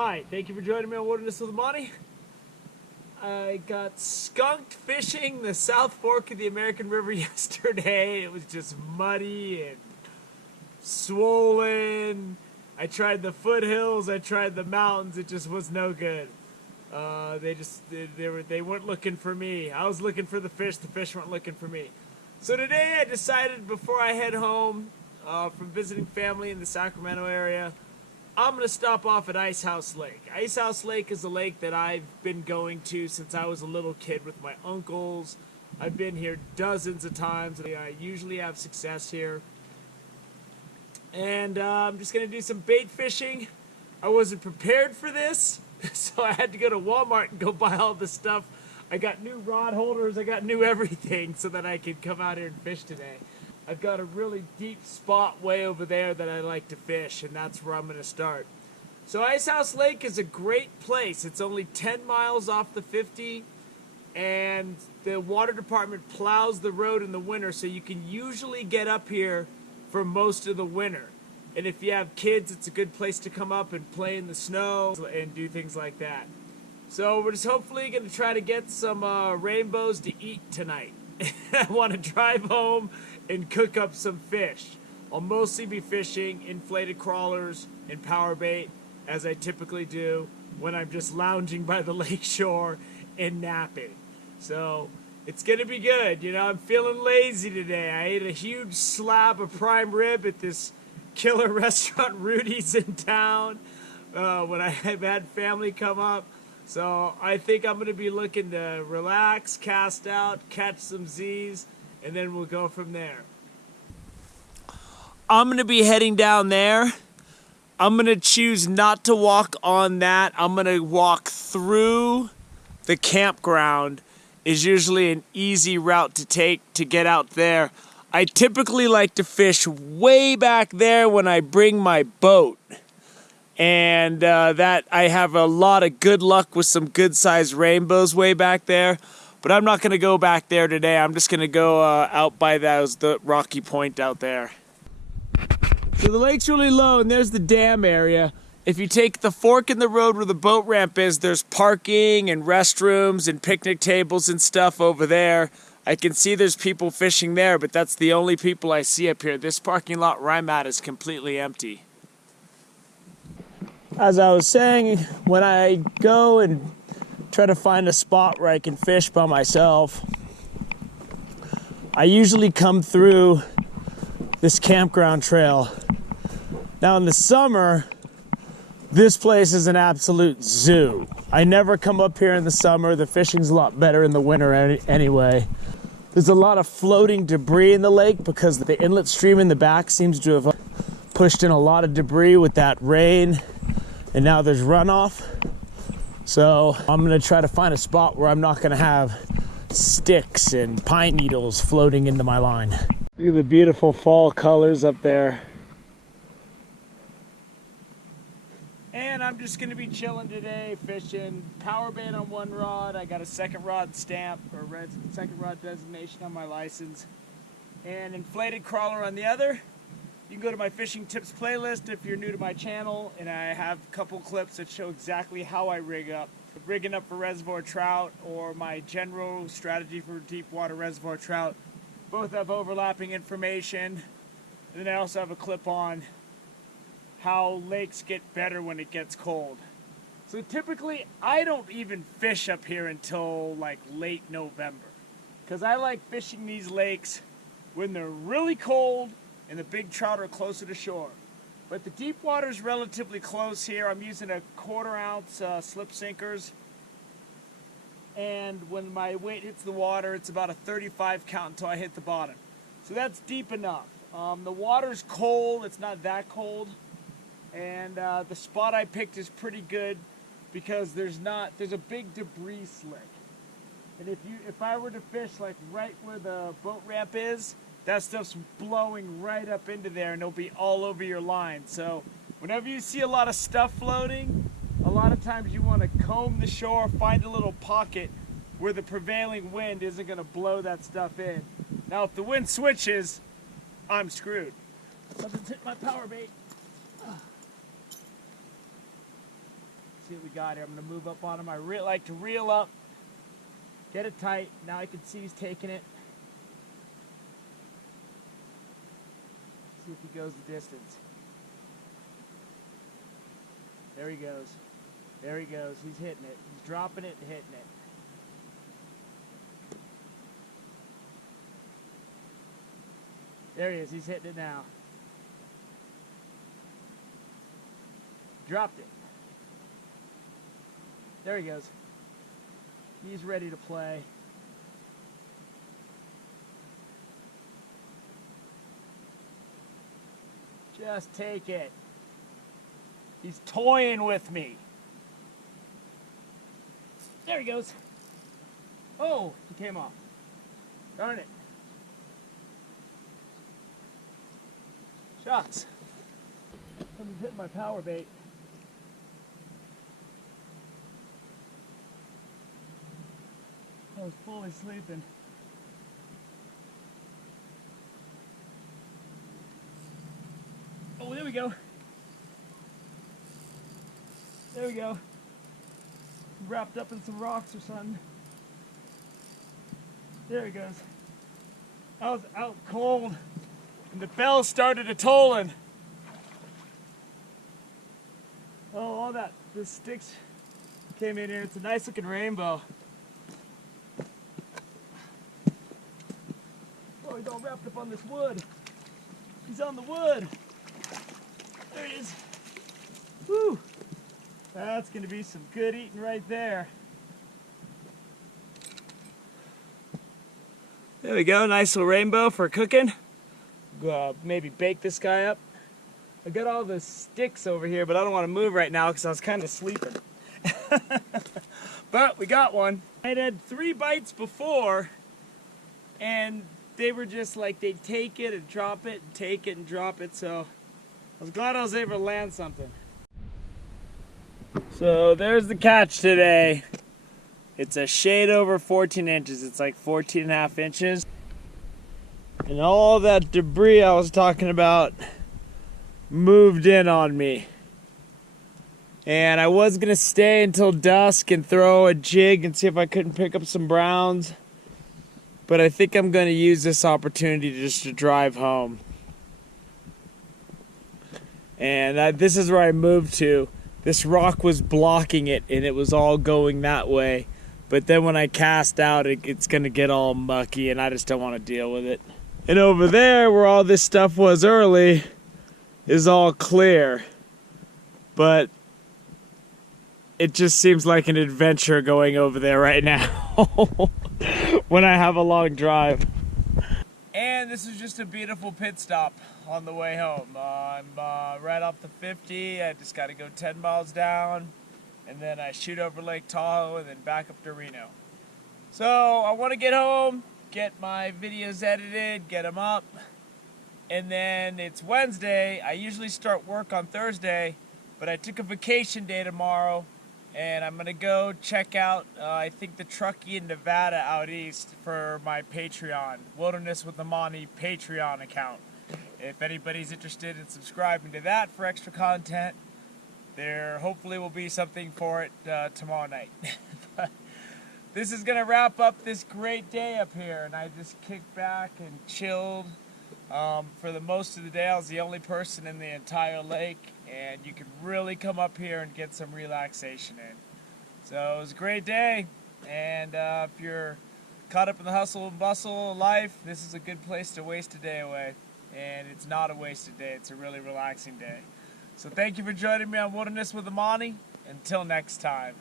Hi, thank you for joining me on Wilderness with Monty. I got skunked fishing the South Fork of the American River yesterday. It was just muddy and swollen. I tried the foothills, I tried the mountains, it just was no good. They weren't looking for me. I was looking for the fish weren't looking for me. So today I decided before I head home from visiting family in the Sacramento area, I'm going to stop off at Ice House Lake. Ice House Lake is a lake that I've been going to since I was a little kid with my uncles. I've been here dozens of times. I usually have success here. And I'm just going to do some bait fishing. I wasn't prepared for this, so I had to go to Walmart and go buy all the stuff. I got new rod holders, I got new everything so that I could come out here and fish today. I've got a really deep spot way over there that I like to fish, and that's where I'm going to start. So Ice House Lake is a great place. It's only 10 miles off the 50, and the water department plows the road in the winter, so you can usually get up here for most of the winter. And if you have kids, it's a good place to come up and play in the snow and do things like that. So we're just hopefully going to try to get some rainbows to eat tonight. I want to drive home and cook up some fish. I'll mostly be fishing inflated crawlers and power bait, as I typically do when I'm just lounging by the lake shore and napping. So it's going to be good. You know, I'm feeling lazy today. I ate a huge slab of prime rib at this killer restaurant Rudy's in town when I have had family come up. So I think I'm going to be looking to relax, cast out, catch some Z's, and then we'll go from there. I'm going to be heading down there. I'm going to choose not to walk on that. I'm going to walk through the campground. Is usually an easy route to take to get out there. I typically like to fish way back there when I bring my boat. And that I have a lot of good luck with some good-sized rainbows way back there. But I'm not going to go back there today. I'm just going to go out by the rocky point out there. So the lake's really low, and there's the dam area. If you take the fork in the road where the boat ramp is, there's parking and restrooms and picnic tables and stuff over there. I can see there's people fishing there, but that's the only people I see up here. This parking lot where I'm at is completely empty. As I was saying, when I go and try to find a spot where I can fish by myself, I usually come through this campground trail. Now in the summer, this place is an absolute zoo. I never come up here in the summer. The fishing's a lot better in the winter anyway. There's a lot of floating debris in the lake because the inlet stream in the back seems to have pushed in a lot of debris with that rain. And now there's runoff. So I'm gonna try to find a spot where I'm not gonna have sticks and pine needles floating into my line. Look at the beautiful fall colors up there. And I'm just gonna be chilling today, fishing power bait on one rod. I got a second rod stamp or second rod designation on my license, and inflated crawler on the other. You can go to my fishing tips playlist if you're new to my channel, and I have a couple clips that show exactly how I rig up. Rigging up for reservoir trout or my general strategy for deep water reservoir trout. Both have overlapping information. And then I also have a clip on how lakes get better when it gets cold. So typically I don't even fish up here until like late November, because I like fishing these lakes when they're really cold and the big trout are closer to shore. But the deep water is relatively close here. I'm using a 1/4 ounce slip sinkers. And when my weight hits the water, it's about a 35 count until I hit the bottom. So that's deep enough. The water's cold, it's not that cold. And the spot I picked is pretty good because there's a big debris slick. And if I were to fish like right where the boat ramp is, that stuff's blowing right up into there and it'll be all over your line. So whenever you see a lot of stuff floating, a lot of times you want to comb the shore, find a little pocket where the prevailing wind isn't going to blow that stuff in. Now if the wind switches, I'm screwed. Something's hit my power bait. see what we got here. I'm going to move up on him. I like to reel up, get it tight. Now I can see he's taking it. See if he goes the distance. There he goes. There he goes. He's hitting it. He's dropping it and hitting it. There he is. He's hitting it now. Dropped it. There he goes. He's ready to play. Just take it. He's toying with me. There he goes. Oh, he came off. Darn it. Shucks. Something's hitting my power bait. I was fully sleeping. Oh, there we go. There we go. Wrapped up in some rocks or something. There he goes. I was out cold and the bell started a-tolling. Oh, all that, the sticks came in here. It's a nice looking rainbow. Oh, he's all wrapped up on this wood. He's on the wood. There he is. Woo! That's gonna be some good eating right there. There we go, nice little rainbow for cooking. Maybe bake this guy up. I got all the sticks over here, but I don't want to move right now because I was kind of sleeping. But we got one. I had 3 bites before, and they were just like they'd take it and drop it, and take it and drop it, so I was glad I was able to land something. So there's the catch today. It's a shade over 14 inches. It's like 14 and a half inches. And all that debris I was talking about moved in on me. And I was gonna stay until dusk and throw a jig and see if I couldn't pick up some browns. But I think I'm gonna use this opportunity just to drive home. And this is where I moved to. This rock was blocking it and it was all going that way. But then when I cast out, it's gonna get all mucky and I just don't want to deal with it. And over there, where all this stuff was early, is all clear. But it just seems like an adventure going over there right now when I have a long drive. And this is just a beautiful pit stop on the way home. I'm right off the 50. I just got to go 10 miles down, and then I shoot over Lake Tahoe and then back up to Reno. So I want to get home, get my videos edited, get them up, and then it's Wednesday. I usually start work on Thursday, but I took a vacation day tomorrow, and I'm going to go check out, I think, the Truckee in Nevada out east for my Patreon, Wilderness with the Monty Patreon account. If anybody's interested in subscribing to that for extra content, there hopefully will be something for it tomorrow night. But this is going to wrap up this great day up here, and I just kicked back and chilled. For the most of the day, I was the only person in the entire lake, and you can really come up here and get some relaxation in. So it was a great day, and if you're caught up in the hustle and bustle of life, this is a good place to waste a day away. And it's not a wasted day, it's a really relaxing day. So thank you for joining me on Wilderness with the Monty. Until next time.